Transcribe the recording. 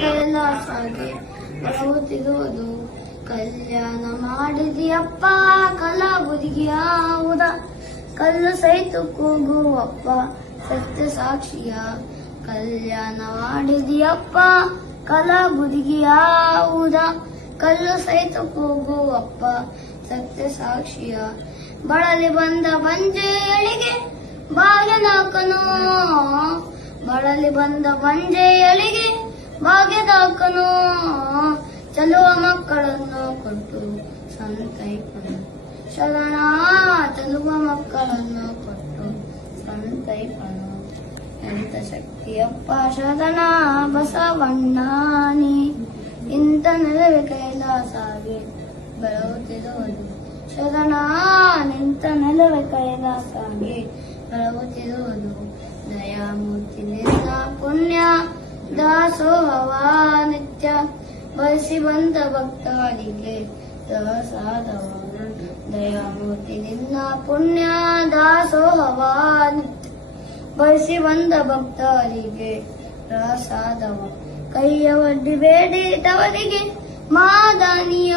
ಕೈಲಾಸಾಗೆ ಬರುತ್ತಿರುವುದು ಕಲ್ಯಾಣ ಮಾಡಿದೆಯಪ್ಪ, ಕಲಾ ಯಾವುದ? ಕಲ್ಲು ಸೈತು ಕೂಗುವಪ್ಪ, ಸತ್ಯ ಸಾಕ್ಷಿಯ ಕಲ್ಯಾಣ ಮಾಡಿದೆಯಪ್ಪ, ಕಲಾ ಯಾವುದ? ಕಲ್ಲು ಸೈತು ಕೂಗುವಪ್ಪ, ಸತ್ಯ ಸಾಕ್ಷಿಯ ಬಳಲಿ ಬಂದ ಬಂಜೆಯಳಿಗೆ ಭಾಗ್ಯದಾಕನು ಬಳಲಿ ಬಂದ ಬಂಜೆಯಳಿಗೆ ಭಾಗ್ಯದಾಕನು ಚಲುವ ಮಕ್ಕಳನ್ನು ಕೊಟ್ಟು ಸಂತೈಪನು. ಶರಣ, ಚಲುವ ಮಕ್ಕಳನ್ನು ಕೊಟ್ಟು ಸಂತೈಪನು. ಎಂತ ಶಕ್ತಿಯಪ್ಪ ಶರಣ, ಬಸವಣ್ಣಾನಿ. ಇಂಥ ನೆಲವೆ ಕೈಲಾಸಾಗಿ ಬೆಳಗುತ್ತಿರುವುದು. ಶರಣ ನಿಂತ ನೆಲವೆ ಕೈಲಾಸಾಗಿ ಬೆಳಗುತ್ತಿರುವುದು ದಯಾಮೂರ್ತಿ ನಿನ್ನ ಪುಣ್ಯ. ದಾಸೋಹವ ನಿತ್ಯ ಬಯಸಿ ಬಂದ ಭಕ್ತರಿಗೆ ದಾಸಾದವ ದಯಾಮೂರ್ತಿ ನಿನ್ನ ಪುಣ್ಯ. ದಾಸೋಹವ ನಿತ್ಯ ಬಯಸಿ ಬಂದ ಭಕ್ತರಿಗೆ ಪ್ರಸಾದವ ಕೈಯ ಒಡ್ಡಿ ಬೇಡಿದವರಿಗೆ ಮಾದನಿಯ